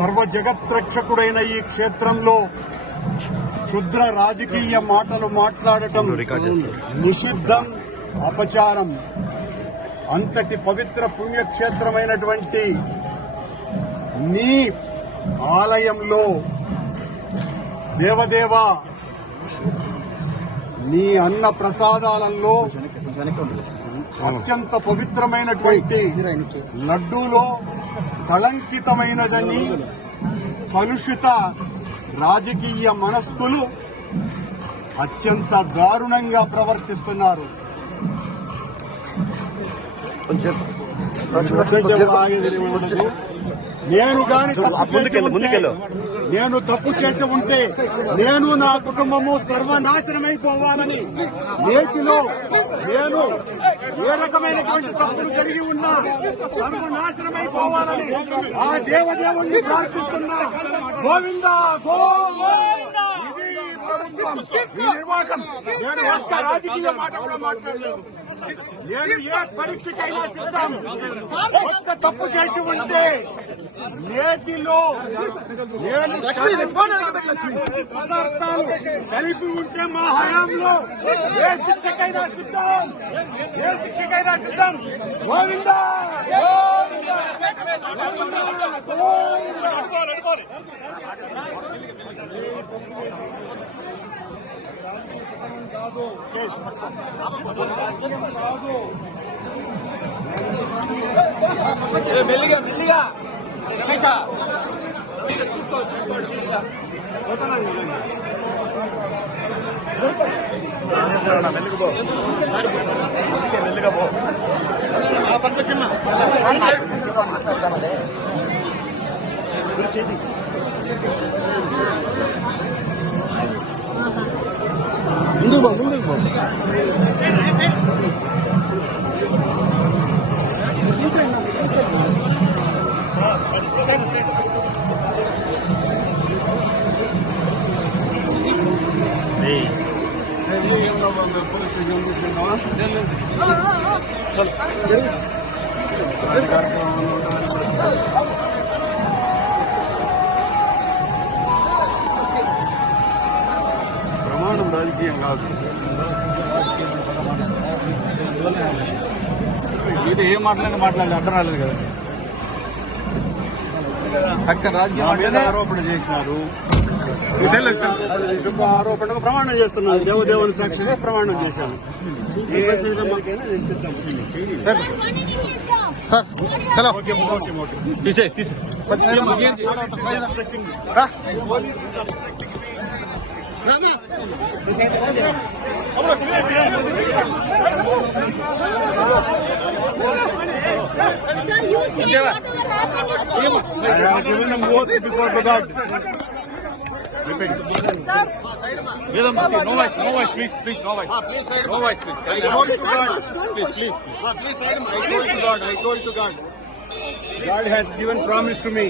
సర్వ జగత్రక్షకుడైన ఈ క్షేత్రంలో క్షుద్ర రాజకీయ మాటలు మాట్లాడటం నిషిద్ధం, అపచారం. అంతటి పవిత్ర పుణ్యక్షేత్రమైనటువంటి నీ ఆలయంలో దేవదేవ నీ అన్న ప్రసాదాలలో అత్యంత పవిత్రమైనటువంటి లడ్డూలో కళంకితమైనదని కలుషిత రాజకీయ మనస్కులు అత్యంత దారుణంగా ప్రవర్తిస్తున్నారు. నేను గాని నేను తప్పు చేసి ఉంటే నేను నా కుటుంబము సర్వనాశనమైపోవాలని, నేటిలో నేను ఏ రకమైనటువంటి తప్పులు జరిగి ఉన్నా సర్వనాశనమైపోవాలని ఆ దేవదేవుణ్ణి ప్రార్థిస్తున్నా. గోవిందా గోవిందా. ఇది ప్రభుత్వం, ఈ నిర్వాహకం. నేను ఒక్క రాజకీయ మాట కూడా మాట్లాడలేదు. నేను ఏ పరీక్షకైనా సిద్ధం. ఒక్క తప్పు చేసి ఉంటే నేటిలో నేను పదార్థాలు కలిపి ఉంటే మా హయాంలో ఏ శిక్షకైనా సిద్ధం, ఏ శిక్షకైనా సిద్ధం. గోవిందా మెల్లిగా మెల్లిగా రమేష చూసుకోండి మెల్లిగా పో పంపించమ్మా. ముందుకు పో, ముందుకు పో. పోలీస్ స్టేషన్ తీసుకెళ్తావా? ప్రమాణం రాజకీయం కాదు. ఇది ఏం మాట్లాడలేదు అర్థం రాలేదు కదా. రాజకీయ ఆరోపణ చేసినారు, శుభ ఆరోపణకు ప్రమాణం చేస్తున్నాను. దేవదేవుని సాక్షిగా ప్రమాణం చేశాను. సార్ సార్ చలో తీసే No voice, please, no voice. No voice, please. I told to God, please. I told to God. God has given promise to me.